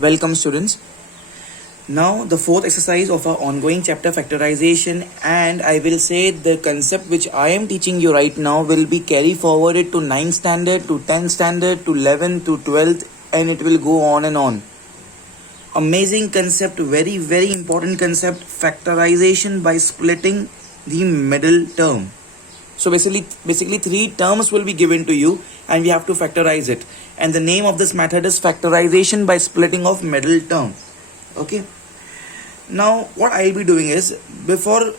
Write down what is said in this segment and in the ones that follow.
Welcome students. Now the fourth exercise of our ongoing chapter factorization, and I will say the concept which I am teaching you right now will be carry forwarded to 9th standard, to 10th standard, to 11th, to 12th, and it will go on and on. Amazing concept, very important concept, factorization by splitting the middle term. So basically three terms will be given to you and we have to factorize it. And the name of this method is factorization by splitting of middle term. Okay. Now what I'll be doing is, before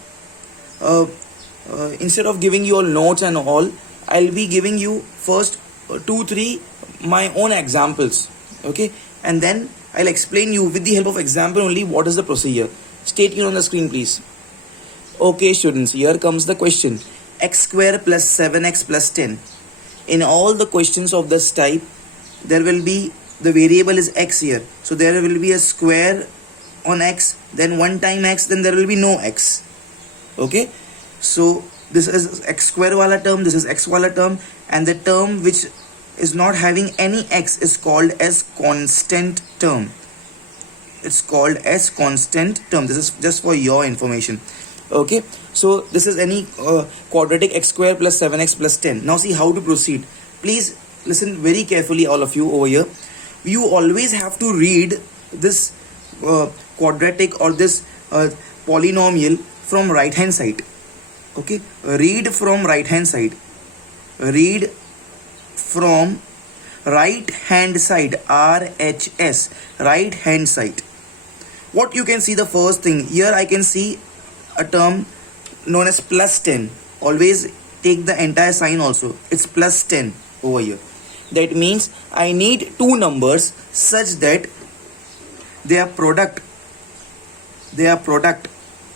instead of giving you all notes and all, I'll be giving you first 2-3 my own examples. Okay. And then I'll explain you with the help of example only what is the procedure. Stay tuned on the screen please. Okay students, here comes the question. X square plus 7x plus 10. In all the questions of this type, there will be the variable is x here. So there will be a square on x, then 1 time x, then there will be no x. Okay. So this is x square wala term, this is x wala term, and the term which is not having any x is called as constant term. It's called as constant term. This is just for your information. Okay, so this is any quadratic x square plus 7x plus 10. Now see how to proceed. Please listen very carefully, all of you over here. You always have to read this quadratic or this polynomial from right hand side. Okay, read from right hand side. Read from right hand side. RHS, right hand side. What you can see, the first thing here, I can see a term known as plus 10. Always take the entire sign also. It's plus 10 over here. That means I need two numbers such that their product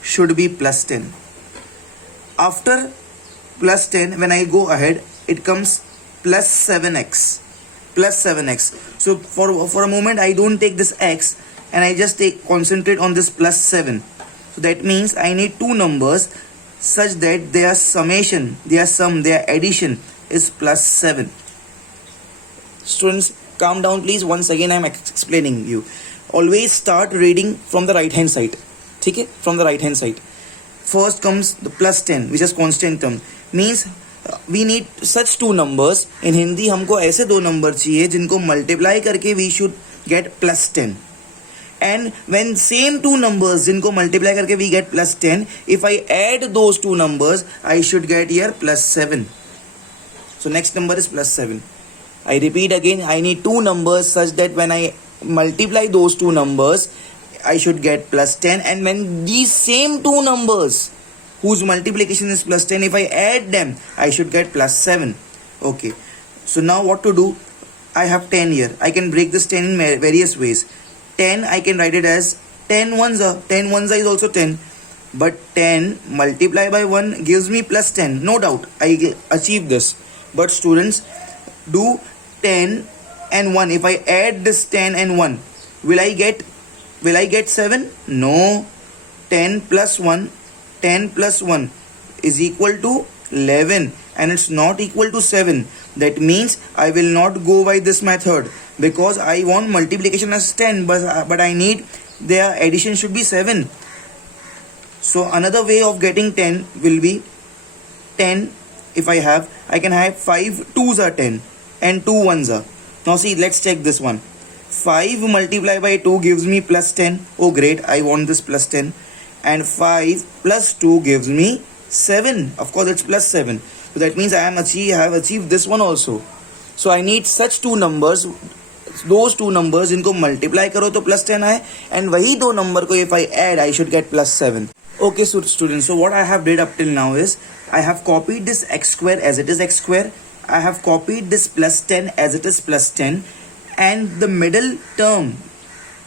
should be plus 10. After plus 10, when I go ahead, it comes plus 7x. Plus 7x. So for a moment I don't take this x and I just concentrate on this plus 7. So that means I need two numbers such that their summation, their sum, their addition is plus 7. Students, calm down please. Once again I am explaining you. Always start reading from the right hand side. Okay? From the right hand side. First comes the plus 10, which is constant term. Means we need such two numbers. In Hindi हमको ऐसे दो number चाहिए जिनको multiply करके we should get plus 10. And when same two numbers जिनको multiply करके we get plus 10, if I add those two numbers, I should get here plus 7. So next number is plus 7. I repeat again, I need two numbers such that when I multiply those two numbers, I should get plus 10. And when these same two numbers whose multiplication is plus 10, if I add them, I should get plus 7. Okay. So now what to do? I have 10 here. I can break this 10 in various ways. 10 I can write it as 10 ones are 10 ones are is also 10, but 10 multiplied by 1 gives me plus 10. No doubt I achieve this. But students, do 10 and 1. If I add this 10 and 1, will I get 7? No. 10 plus 1 is equal to 11, and it's not equal to 7. That means I will not go by this method, because I want multiplication as 10, but I need their addition should be 7. So another way of getting 10 will be 10. If I can have 5 2s are 10 and 2 1s are. Now see, let's check this one. 5 multiplied by 2 gives me plus 10. Oh great, I want this plus 10. And 5 plus 2 gives me 7. Of course it's plus 7. So that means I have achieved this one also. So I need such two numbers, those two numbers इनको multiply करो तो plus 10 आए, and वही दो number को if I add, I should get plus 7. Okay students, so what I have did up till now is, I have copied this x square as it is x square. I have copied this plus 10 as it is plus 10, and the middle term,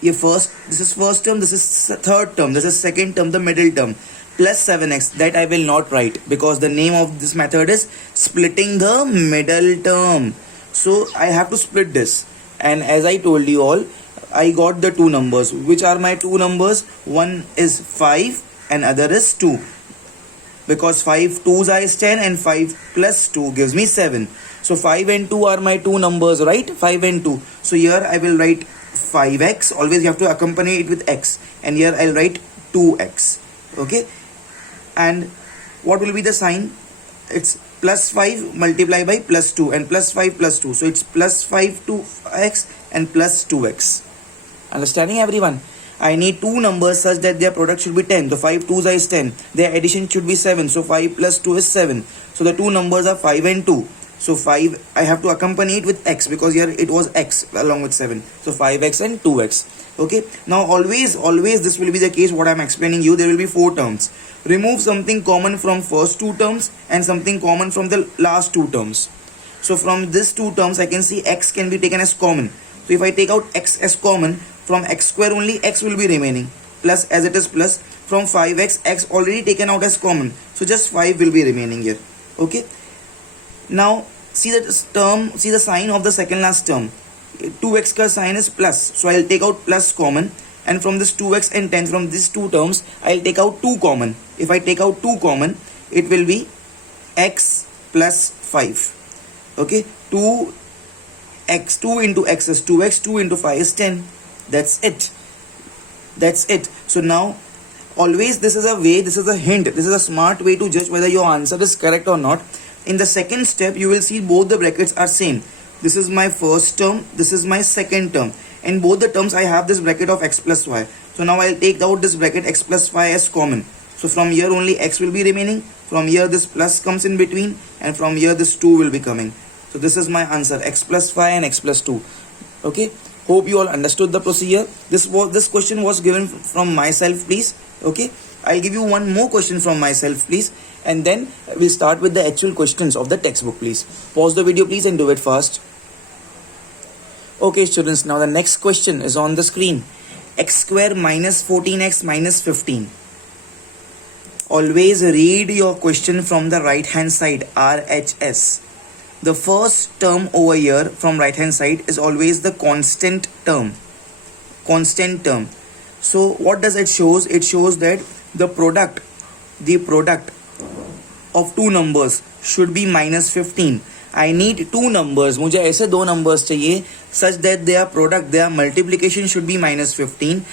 this is first term, this is third term, this is second term, the middle term, plus 7x, that I will not write, because the name of this method is splitting the middle term. So I have to split this, and as I told you all, I got the two numbers. Which are my two numbers? One is 5 and other is 2, because 5 2s are 10 and 5 plus 2 gives me 7. So 5 and 2 are my two numbers, right? 5 and 2. So here I will write 5x, always you have to accompany it with x, and here I'll write 2x. Okay, and what will be the sign? It's plus 5 multiplied by plus 2, and plus 5 plus 2, so it's plus 5 to x and plus 2x. Understanding, everyone? I need two numbers such that their product should be 10. So 5 2s is 10. Their addition should be 7. So 5 plus 2 is 7. So the two numbers are 5 and 2. So 5, I have to accompany it with x, because here it was x along with 7. So 5x and 2x. Okay. Now always this will be the case what I am explaining you. There will be 4 terms. Remove something common from first 2 terms and something common from the last 2 terms. So from these 2 terms I can see x can be taken as common. So if I take out x as common, from x square only x will be remaining, plus as it is plus. From 5x, x already taken out as common, so just 5 will be remaining here. Okay, now see the term, see the sign of the second last term. 2x ka sign is plus, so I'll take out plus common, and from this 2x and 10, from these 2 terms I'll take out 2 common. If I take out 2 common, it will be x plus 5. Okay, 2x, 2 into x is 2x, 2 into 5 is 10. That's it. So now always this is a way, this is a hint, this is a smart way to judge whether your answer is correct or not. In the second step you will see both the brackets are same. This is my first term, this is my second term. In both the terms I have this bracket of x plus y. So now I'll take out this bracket x plus y as common. So from here only x will be remaining. From here this plus comes in between, and from here this 2 will be coming. So this is my answer, x plus y and x plus 2. Okay. Hope you all understood the procedure. This question was given from myself, please. Okay, I'll give you one more question from myself, please, and then we'll start with the actual questions of the textbook, please. Pause the video, please, and do it fast. Okay, students, now the next question is on the screen. X square minus 14x minus 15. Always read your question from the right hand side, RHS. The first term over here from right hand side is always the constant term. So what does it shows? It shows that the product of two numbers should be minus 15. I need two numbers. मुझे ऐसे दो numbers चाहिए such that their product, their multiplication should be minus 15.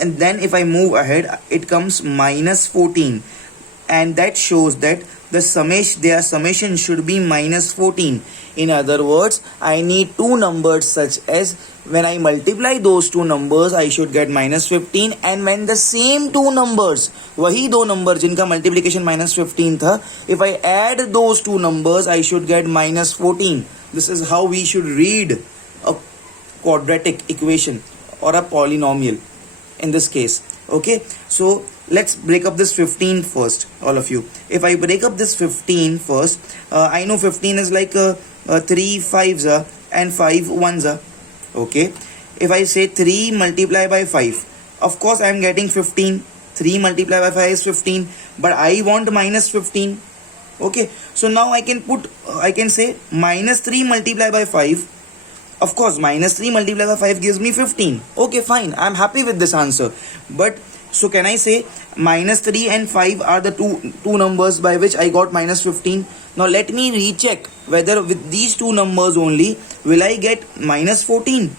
And then if I move ahead, it comes minus 14. And that shows that their summation should be minus 14. In other words, I need two numbers such as when I multiply those two numbers, I should get minus 15. And when the same two numbers, वही दो numbers जिनका multiplication minus 15 था, if I add those two numbers, I should get minus 14. This is how we should read a quadratic equation or a polynomial in this case. Okay, so let's break up this 15 first, all of you. If I break up this 15 first, I know 15 is like 3 5s and 5 1s. Okay, if I say 3 multiplied by 5, of course I am getting 15. 3 multiplied by 5 is 15, but I want minus 15. Okay, so now I can say minus 3 multiplied by 5. Of course, minus 3 multiplied by 5 gives me 15. Okay, fine. I'm happy with this answer. But, so can I say minus 3 and 5 are the two numbers by which I got minus 15? Now, let me recheck whether with these two numbers only, will I get minus 14?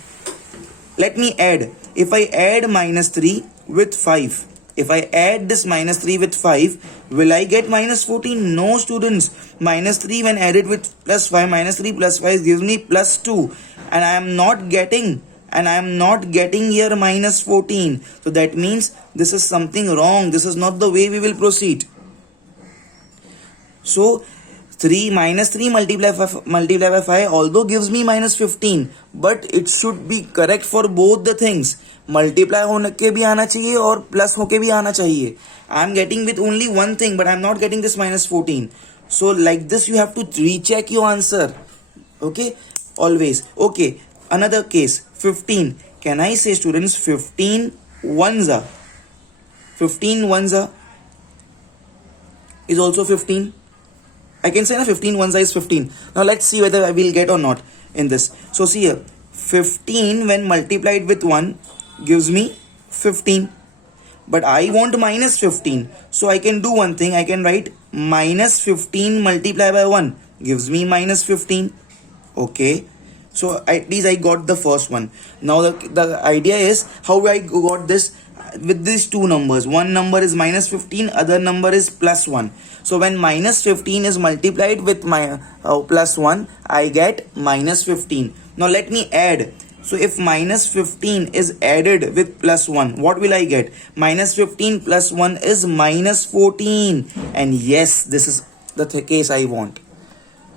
Let me add. If I add minus 3 with 5, if I add this minus 3 with 5, will I get minus 14? No, students. Minus 3 when added with plus 5, minus 3 plus 5 gives me plus 2. And I am not getting here minus 14. So that means this is something wrong. This is not the way we will proceed. So minus 3 multiplied by 5 although gives me minus 15, but it should be correct for both the things. Multiply होके भी आना चाहिए और plus होके भी आना चाहिए. I am getting with only one thing, but I am not getting this minus 14. So like this you have to recheck your answer. Okay, always. Okay, another case, 15. Can I say, students, 15 ones are is also 15. I can say 15 ones is 15. Now let's see whether I will get or not in this. So see here, 15 when multiplied with 1 gives me 15. But I want minus 15. So I can do one thing. I can write minus 15 multiplied by 1 gives me minus 15. Okay. So at least I got the first one. Now the idea is how I got this with these two numbers. One number is minus 15, other number is plus 1. So when minus 15 is multiplied with my plus 1, I get minus 15. Now let me add. So if minus 15 is added with plus 1, what will I get? Minus 15 plus 1 is minus 14. And yes, this is the case I want.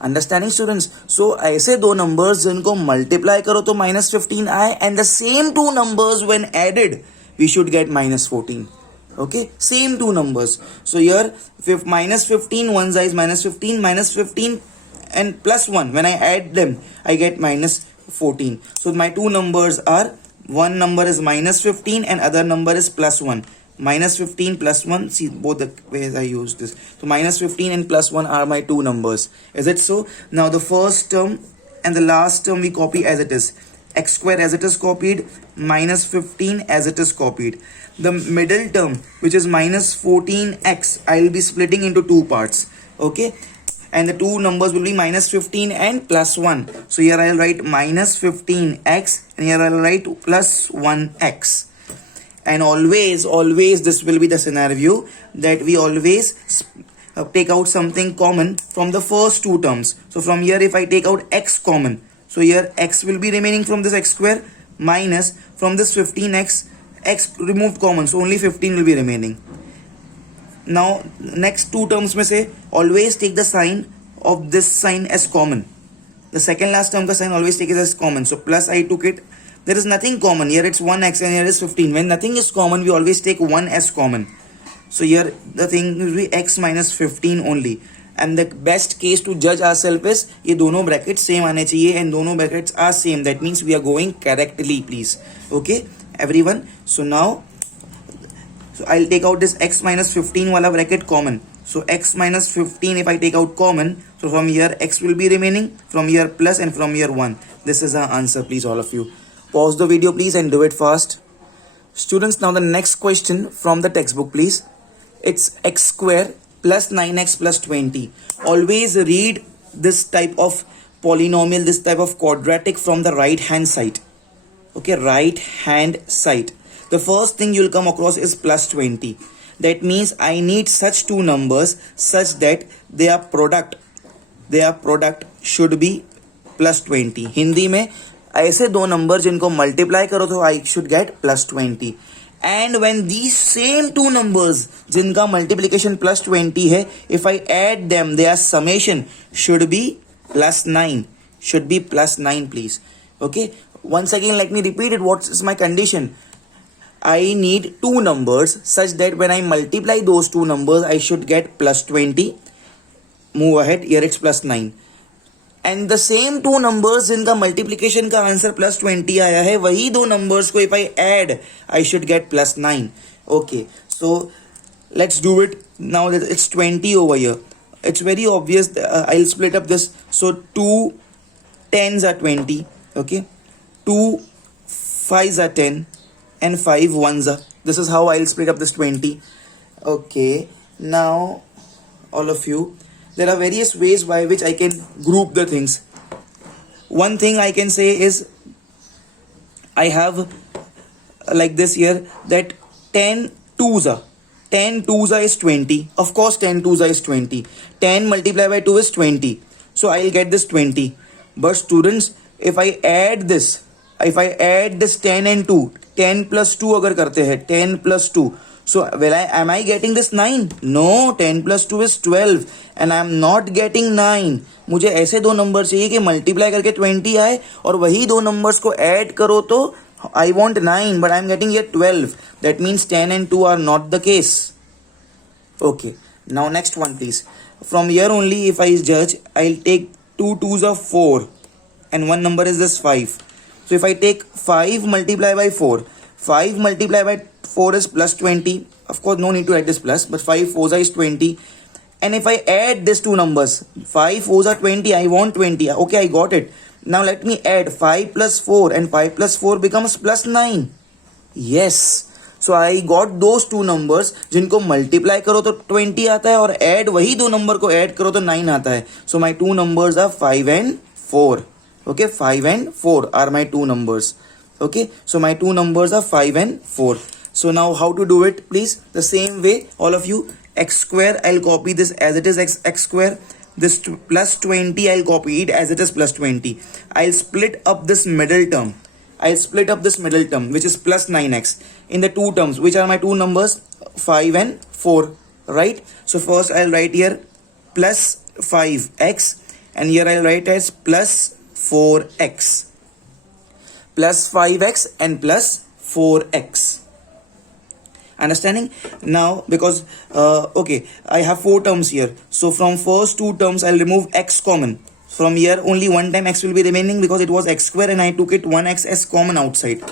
Understanding students. So ऐसे दो numbers जिनको multiply करो तो minus 15 आए, and the same two numbers when added we should get minus 14. Okay, same two numbers. So here minus 15 one side is minus 15 and plus 1, when I add them I get minus 14. So my two numbers are, one number is minus 15 and other number is plus 1. Minus 15 plus 1, see both the ways I used this. So minus 15 and plus 1 are my two numbers. Is it so? Now the first term and the last term we copy as it is. X square as it is copied, minus 15 as it is copied. The middle term, which is minus 14x, I will be splitting into two parts. Okay, and the two numbers will be minus 15 and plus 1. So here I will write minus 15x and here I will write plus 1x. And always this will be the scenario that we always take out something common from the first two terms. So from here if I take out x common, so here x will be remaining from this x square, minus from this 15x, x removed common, so only 15 will be remaining. Now next two terms में से always take the sign of this sign as common. The second last term का sign always take it as common. So plus I took it. There is nothing common. Here it's 1x and here is 15. When nothing is common, we always take 1 as common. So here the thing will be x minus 15 only. And the best case to judge ourselves is ये दोनों brackets same आने चाहिए and दोनों brackets are same. That means we are going correctly, please. Okay, everyone. So now, so I'll take out this x minus 15 wala bracket common. So x minus 15 if I take out common, so from here x will be remaining, from here plus, and from here 1. This is our answer, please, all of you. Pause the video please and do it fast. Students, now the next question from the textbook please. It's x square plus 9x plus 20. Always read this type of polynomial, this type of quadratic from the right hand side. Okay, right hand side. The first thing you'll come across is plus 20. That means I need such two numbers such that their product should be plus 20. Hindi में ऐसे दो number जिनको multiply करो तो I should get plus 20. And when these same two numbers जिनका multiplication plus 20 है, if I add them their summation should be plus 9. Should be plus 9 please. Okay, once again let me repeat it. What is my condition? I need two numbers such that when I multiply those two numbers I should get plus 20. Move ahead, here it's plus 9. And the same two numbers जिनका multiplication का answer plus 20 आया है, वही दो numbers को if I add I should get plus 9. Okay, so let's do it. Now it's 20 over here. It's very obvious. I'll split up this. So 2 10s are 20. Okay, 2 5s are 10 and 5 1s are. This is how I'll split up this 20. Okay, now all of you, there are various ways by which I can group the things. One thing I can say is I have like this here, that 10 2s are is 20. Of course 10 2s are is 20. 10 multiplied by 2 is 20. So I'll get this 20. But students, if I add this 10 and 2, 10 plus 2 अगर करते हैं, 10 plus 2, so am I getting this 9? No, 10 plus 2 is 12 and I am not getting 9. मुझे ऐसे दो number चाहिए कि multiply करके 20 आए और वही दो नंबर्स को ऐड करो तो I want 9, but I am getting here 12. That means 10 and 2 are not the case. Okay, now next one please. From here only if I judge, I'll take 2 2s are 4 and one number is this 5. So if I take 5 multiply by 4, 5 multiply by 4 is plus 20. Of course no need to add this plus, but 5 4s is 20. And if I add these two numbers, 5 4s are 20, I want 20. Okay, I got it. Now let me add 5 plus 4 and 5 plus 4 becomes plus 9. Yes. So I got those two numbers जिनको multiply करो तो 20 आता है और add वही दो number को add करो तो 9 आता है. So my two numbers are 5 and 4. Okay, 5 and 4 are my two numbers. Okay, so my two numbers are 5 and 4. So now how to do it, please? The same way, all of you, x square, I'll copy this as it is x square. This plus 20, I'll copy it as it is plus 20. I'll split up this middle term. I'll split up this middle term, which is plus 9x, in the two terms, which are my two numbers, 5 and 4, right? So first I'll write here plus 5x, and here I'll write as plus 4x. Plus 5x and plus 4x. Understanding? Now, because okay, I have four terms here, so from first two terms I'll remove x common. From here only one time x will be remaining because it was x square and I took it 1x as common outside,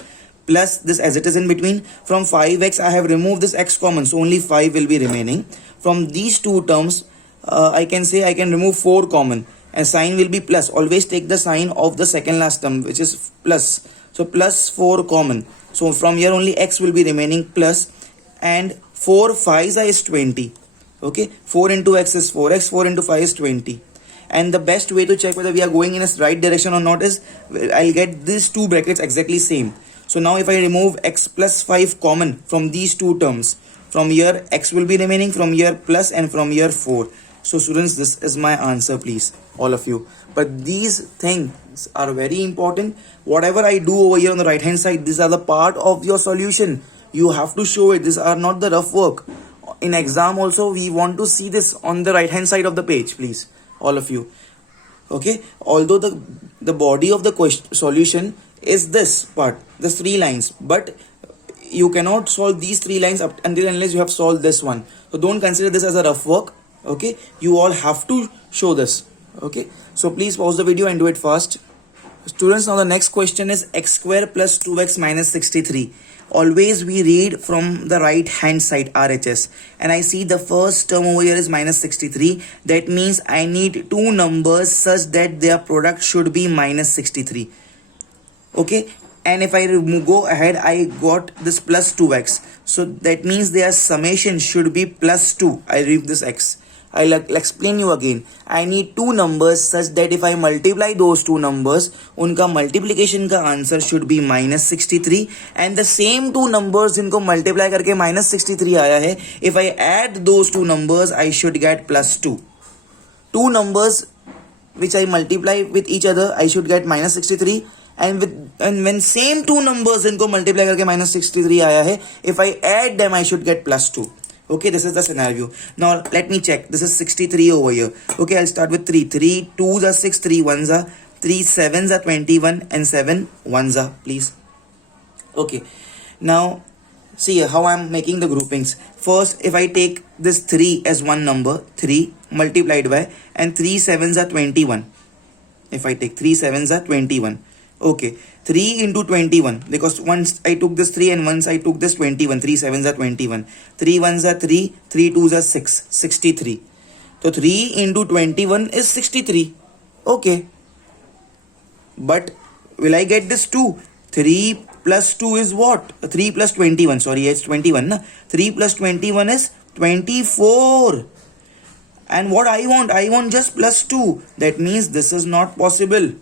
plus this as it is in between. From 5x I have removed this x common, so only 5 will be remaining. From these two terms I can say I can remove 4 common, and sign will be plus. Always take the sign of the second last term, which is plus. So plus 4 common. So from here only x will be remaining plus, and 4 5s is 20. Okay, 4 into x is 4x, 4 into 5 is 20. And the best way to check whether we are going in a right direction or not is I'll get these two brackets exactly same. So now if I remove x plus 5 common from these two terms, from here x will be remaining, from here plus, and from here 4. So students, this is my answer, please, all of you. But these things are very important. Whatever I do over here on the right hand side, these are the part of your solution. You have to show it. These are not the rough work. In exam also we want to see this on the right hand side of the page, please, all of you. Okay, although the body of the question solution is this part, the 3 lines, but you cannot solve these 3 lines up until unless you have solved this one. So don't consider this as a rough work. Okay, you all have to show this. Okay, so please pause the video and do it fast. Students, now the next question is x square plus 2x minus 63. Always we read from the right hand side, RHS, and I see the first term over here is minus 63. That means I need two numbers such that their product should be minus 63. Okay, and if I go ahead, I got this plus 2x, so that means their summation should be plus 2. I leave this x. I'll explain you again. I need two numbers such that if I multiply those two numbers, उनका multiplication का answer should be minus 63, and the same two numbers जिनको multiply करके minus 63 आया है, if I add those two numbers, I should get plus 2. Two numbers which I multiply with each other, I should get minus 63, and when same two numbers जिनको multiply करके minus 63 आया है, if I add them, I should get plus 2. Okay, this is the scenario. Now let me check. This is 63 over here. Okay, I'll start with 3. 3 2s are 6, 3 1s are 3 7s are 21, and 7 1s are, please. Okay, now see how I'm making the groupings. First, if I take this 3 as one number, 3 multiplied by, and 3 7s are 21. If I take 3 7s are 21. Okay, 3 into 21, because once I took this 3 and once I took this 21, 3 7s are 21, 3 1s are 3, 3 2s are 6, 63. So 3 into 21 is 63. Okay, but will I get this 2? 3 plus 2 is what? 3 plus 21, sorry, it's 21. Na? 3 plus 21 is 24. And what I want just plus 2. That means this is not possible.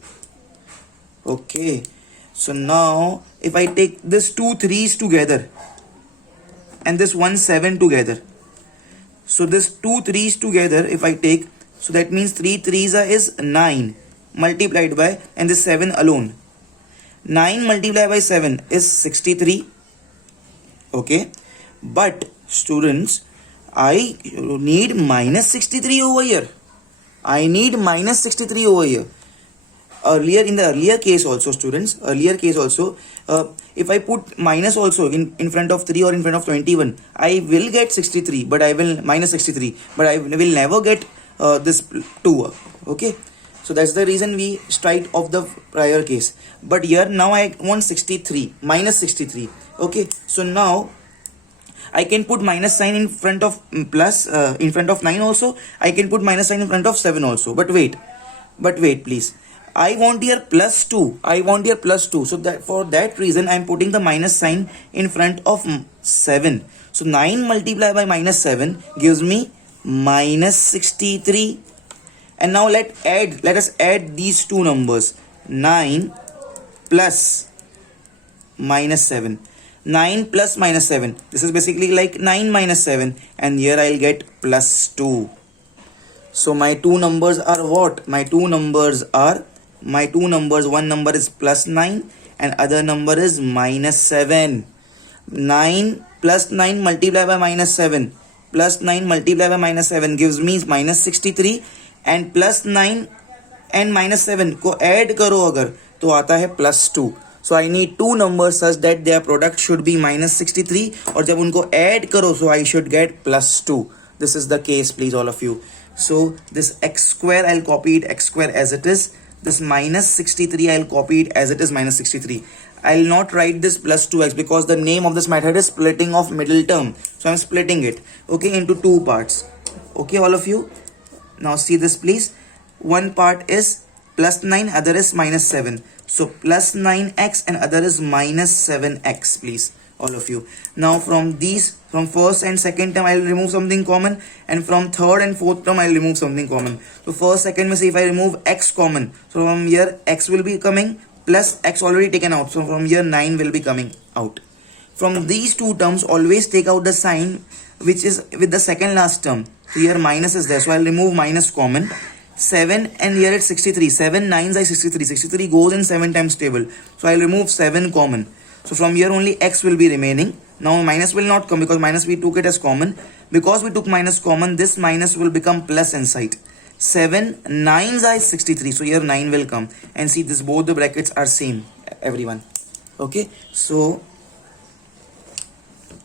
Okay, so now if I take this 2 3s together and this 1 7 together, so this 2 3s together if I take, so that means 3 3s is 9 multiplied by, and this 7 alone, 9 multiplied by 7 is 63. Okay, but students, I need minus 63 over here. I need minus 63 over here. Earlier, in the earlier case also, students, if I put minus also in front of 3 or in front of 21, I will get 63, but I will minus 63, but I will never get this 2. Okay, so that's the reason we strike off the prior case. But here now I want 63, minus 63. Okay, so now I can put minus sign in front of plus, in front of 9 also. I can put minus sign in front of 7 also. But wait, please. I want here plus 2. So that for that reason I am putting the minus sign in front of 7. So 9 multiplied by minus 7 gives me minus 63. And now let us add these two numbers. 9 plus minus 7. 9 plus minus 7. This is basically like 9 minus 7, and here I'll get plus 2. So my two numbers are what? My two numbers, one number is plus 9 and other number is minus 7. 9 plus 9 multiplied by minus 7 plus 9 multiplied by minus 7 gives me minus 63, and plus 9 and minus 7 को add करो अगर तो आता है plus 2. So I need two numbers such that their product should be minus 63, और जब उनको add करो so I should get plus 2. This is the case, please, all of you. So this x square, I'll copy it x square as it is. This minus 63, I'll copy it as it is minus 63. I'll not write this plus 2x because the name of this method is splitting of middle term. So I'm splitting it, okay, into two parts. Okay, all of you. Now see this, please. One part is plus 9, other is minus 7. So plus 9x and other is minus 7x, please, all of you. Now from these, from first and second term, I'll remove something common, and from third and fourth term, I'll remove something common. So first, second, means if I remove x common, so from here x will be coming, plus x already taken out. So from here 9 will be coming out. From these two terms, always take out the sign which is with the second last term. So here minus is there, so I'll remove minus common. 7 and here it's 63. 7 9s are 63. 63 goes in 7 times table. So I'll remove 7 common. So from here only x will be remaining. Now minus will not come because minus we took it as common. Because we took minus common, this minus will become plus inside. 7 9s are 63. So here 9 will come. And see, this both the brackets are same, everyone. Okay. So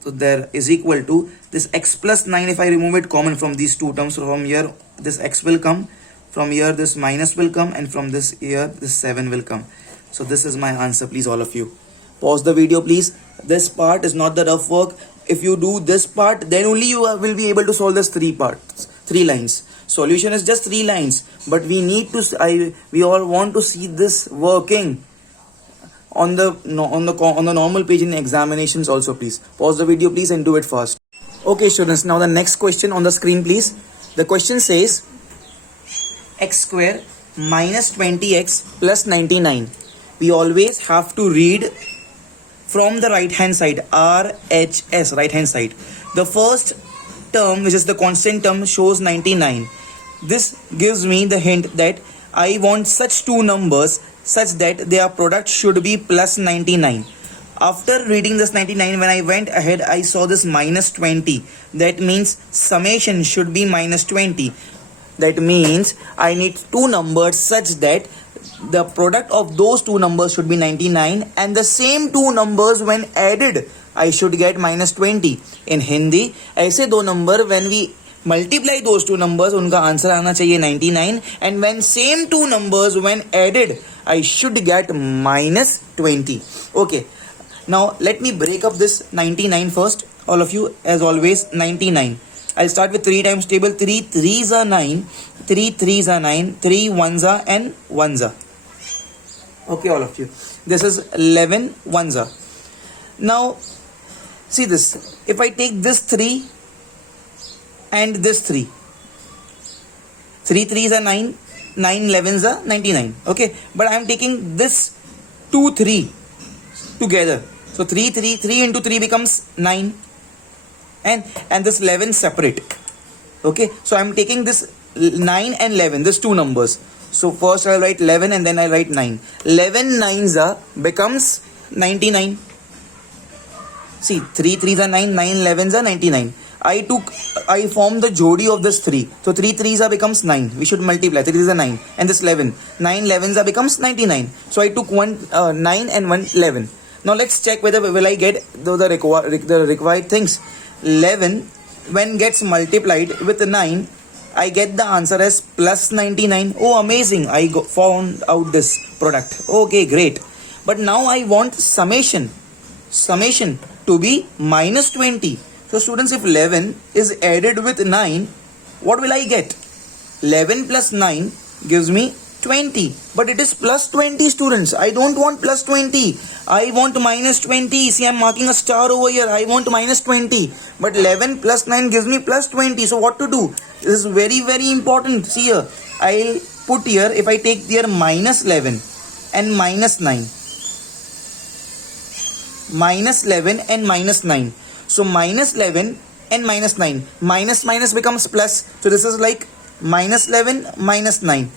there is equal to this x plus 9. If I remove it common from these two terms, so from here this x will come. From here this minus will come, and from this here this 7 will come. So this is my answer, please, all of you. Pause the video, please. This part is not the rough work. If you do this part, then only you will be able to solve this three lines. Solution is just 3 lines, but we need to we all want to see this working on the normal page in examinations also, please. Pause the video, please, and do it fast. Okay, students, now the next question on the screen, please. The question says x square minus 20x plus 99. We always have to read from the right hand side, RHS, right hand side. The first term, which is the constant term, shows 99. This gives me the hint that I want such two numbers such that their product should be plus 99. After reading this 99, when I went ahead, I saw this minus 20. That means summation should be minus 20. That means I need two numbers such that the product of those two numbers should be 99, and the same two numbers when added I should get minus 20. In Hindi, ऐसे दो number when we multiply those two numbers, उनका answer आना चाहिए 99, and when same two numbers when added I should get minus 20. Okay, now let me break up this 99 first, all of you, as always. 99, I'll start with 3 times table. 3 3s are 9, 3 3s are 9, 3 1s are, and 1s are. Okay, all of you. This is 11 1s are. Now, see this. If I take this 3 and this 3, 3 3s are 9, 9 11s are 99. Okay, but I am taking this 2 3 together. So 3 into 3 becomes 9, and this 11 separate. Okay, so I am taking this 9 and 11, these two numbers. So first I'll write 11 and then I'll write 9. 11 9s are becomes 99. See, 3 3s are 9, 9 11s are 99. I formed the jodi of this 3. So 3 3s are becomes 9. We should multiply. 3 3s are 9. And this 11. 9 11s are becomes 99. So I took one 9 and one 11. Now let's check whether will I get the required things. 11 when gets multiplied with 9, I get the answer as plus 99. Oh, amazing. I found out this product. Okay, great. But now I want summation to be minus 20. So students, if 11 is added with 9, what will I get? 11 plus 9 gives me 20. But it is plus 20, students. I don't want plus 20. I want minus 20. See, I'm marking a star over here. I want minus 20. But 11 plus 9 gives me plus 20. So what to do? This is very, very important. See here. I'll put here, if I take here minus 11. and minus 9. Minus 11 and minus 9. So minus 11 and minus 9. Minus minus becomes plus. So this is like minus 11 minus 9.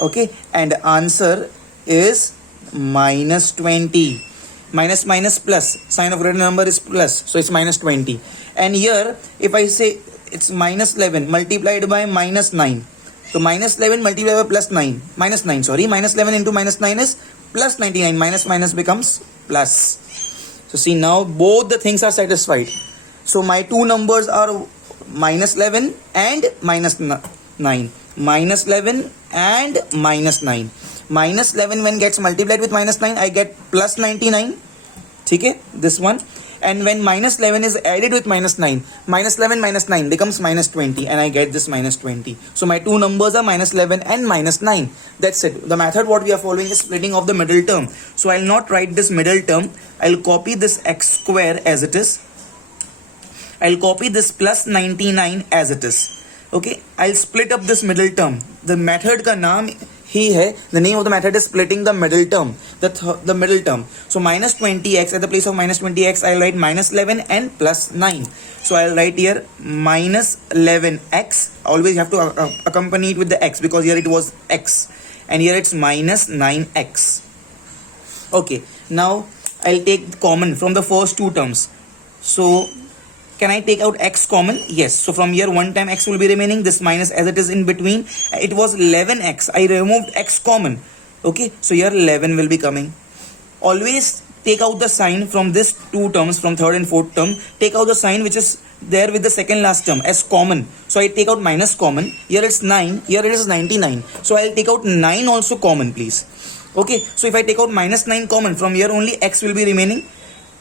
Okay, and answer is minus 20. Minus minus plus, sign of greater number is plus, so it's minus 20. And here if I say it's minus 11 multiplied by minus 9, so minus 11 multiplied by plus 9, minus 9, sorry, minus 11 into minus 9 is plus 99. Minus minus becomes plus. So see, now both the things are satisfied. So my two numbers are minus 11 and minus 9. Minus 11 and minus 9. Minus 11 when gets multiplied with minus 9, I get plus 99. Okay, this one. And when minus 11 is added with minus 9, minus 11 minus 9 becomes minus 20, and I get this minus 20. So my two numbers are minus 11 and minus 9. That's it. The method what we are following is splitting of the middle term. So I'll not write this middle term. I'll copy this x square as it is. I'll copy this plus 99 as it is. Okay, I'll split up this middle term. The method ka naam ही है, the name of the method is splitting the middle term, the middle term. So minus 20x, at the place of minus 20x I'll write minus 11 and plus 9. So I'll write here minus 11x. Always you have to accompany it with the x, because here it was x, and here it's minus 9x. Okay, now I'll take common from the first two terms. So can I take out x common? Yes. So from here one time x will be remaining. This minus as it is in between. It was 11x. I removed x common. Okay. So here 11 will be coming. Always take out the sign from this two terms, from third and fourth term. Take out the sign which is there with the second last term as common. So I take out minus common. Here it's 9. Here it is 99. So I'll take out 9 also common, please. Okay. So if I take out minus 9 common, from here only x will be remaining.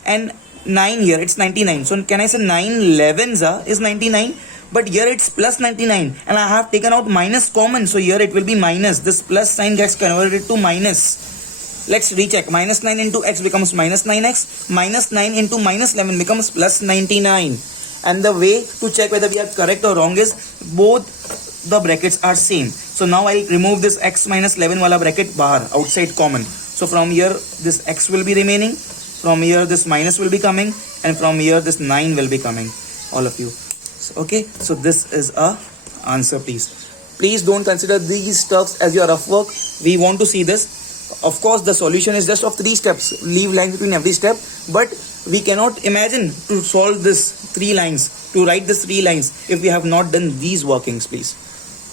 And 9 here, it's 99. So can I say 9 11s is 99? But here it's plus 99, and I have taken out minus common. So here it will be minus. This plus sign gets converted to minus. Let's recheck. Minus 9 into x becomes minus 9x. Minus 9 into minus 11 becomes plus 99. And the way to check whether we are correct or wrong is both the brackets are same. So now I'll remove this x minus 11 wala bracket bahar, outside common. So from here this x will be remaining. From here this minus will be coming, and from here this 9 will be coming, all of you. So, okay, so this is a answer. Please don't consider these stuffs as your rough work. We want to see this. Of course the solution is just of 3 steps. Leave lines between every step, but we cannot imagine to solve this 3 lines, to write this 3 lines if we have not done these workings, please.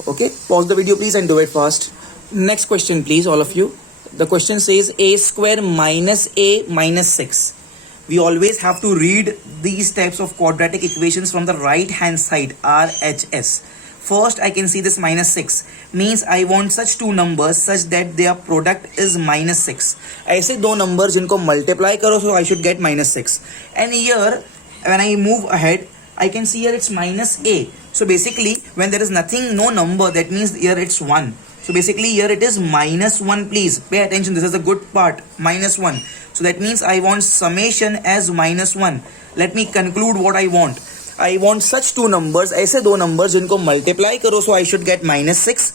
Okay, pause the video please and do it fast. Next question please, all of you. The question says a square minus a minus 6. We always have to read these types of quadratic equations from the right hand side, RHS. First I can see this minus 6 means I want such two numbers such that their product is minus 6. ऐसे दो numbers जिनको multiply करो, so I should get minus 6. And here when I move ahead, I can see here it's minus a. So basically when there is nothing, no number, that means here it's 1. So basically here it is minus 1, please. Pay attention, this is a good part, minus 1. So that means I want summation as minus 1. Let me conclude what I want. I want such two numbers, ऐसे दो numbers जिनको multiply करो, so I should get minus 6.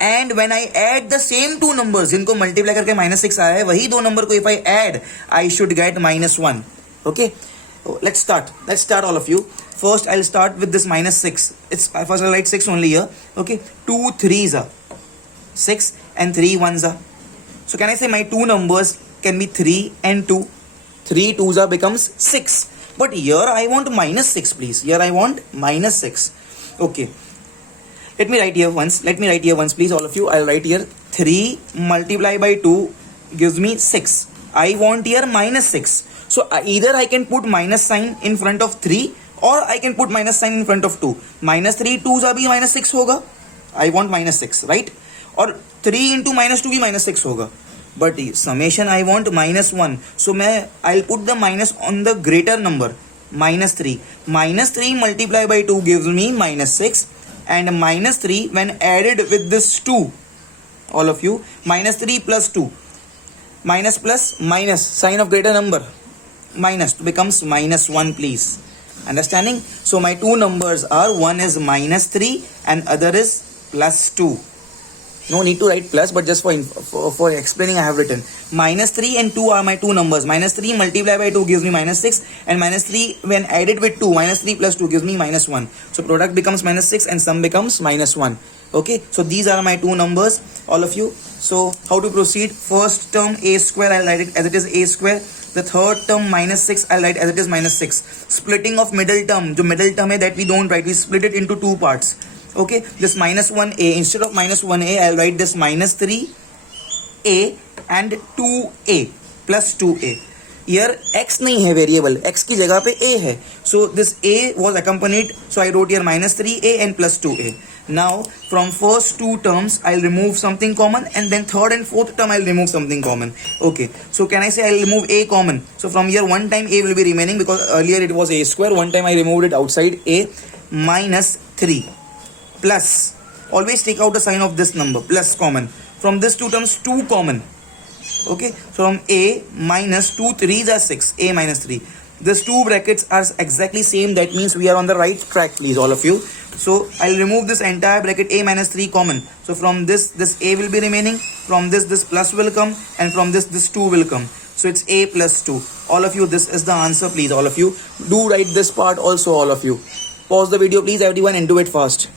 And when I add the same two numbers जिनको multiply करके minus 6 आया है, वही दो number को if I add, I should get minus 1. Okay, let's start all of you. First I'll start with this minus 6. First I'll write 6 only here. Okay, 2 3s are 6 and 3 1s are. So can I say my two numbers can be 3 and 2. 3 2s are becomes 6. But here I want minus 6, please. Here I want minus 6. Okay. Let me write here once, please, all of you. I'll write here 3 multiplied by 2 gives me 6. I want here minus 6. So either I can put minus sign in front of 3 or I can put minus sign in front of 2. Minus 3 2s are bhi minus 6 hoga. I want minus 6, right? Or 3 into minus 2 bhi minus 6 hoga. But summation I want minus 1. So I'll put the minus on the greater number, minus 3. Minus 3 multiplied by 2 gives me minus 6. And minus 3 when added with this 2, all of you, minus 3 plus 2. Minus plus minus, sign of greater number, minus becomes minus 1, please. Understanding? So my two numbers are, one is minus 3 and other is plus 2. No need to write plus, but just for explaining I have written. Minus 3 and 2 are my two numbers. Minus 3 multiplied by 2 gives me minus 6, and minus 3 when added with 2, minus 3 plus 2 gives me minus 1. So product becomes minus 6 and sum becomes minus 1. Okay, so these are my two numbers, all of you. So how to proceed? First term a square, I'll write it as it is a square. The third term minus 6, I'll write as it is minus 6. Splitting of middle term, जो middle term है that we don't write, we split it into two parts. Okay, this minus 1a, instead of minus 1a, I'll write this minus 3a and 2a plus 2a. Here x नहीं है variable, x की जगह पे a है. So this a was accompanied, so I wrote here minus 3a and plus 2a. Now from first two terms I'll remove something common, and then third and fourth term I'll remove something common. Okay, so can I say I'll remove a common? So from here one time a will be remaining because earlier it was a square. One time I removed it outside a. Minus 3 plus, always take out the sign of this number, plus common. From this two terms 2 common. Okay, from a minus 2 3s are 6, a minus 3. These two brackets are exactly same, that means we are on the right track, please all of you. So I'll remove this entire bracket a minus 3 common. So from this a will be remaining, from this plus will come, and from this 2 will come. So it's a plus 2. All of you, this is the answer, please all of you. Do write this part also, all of you. Pause the video please everyone and do it fast.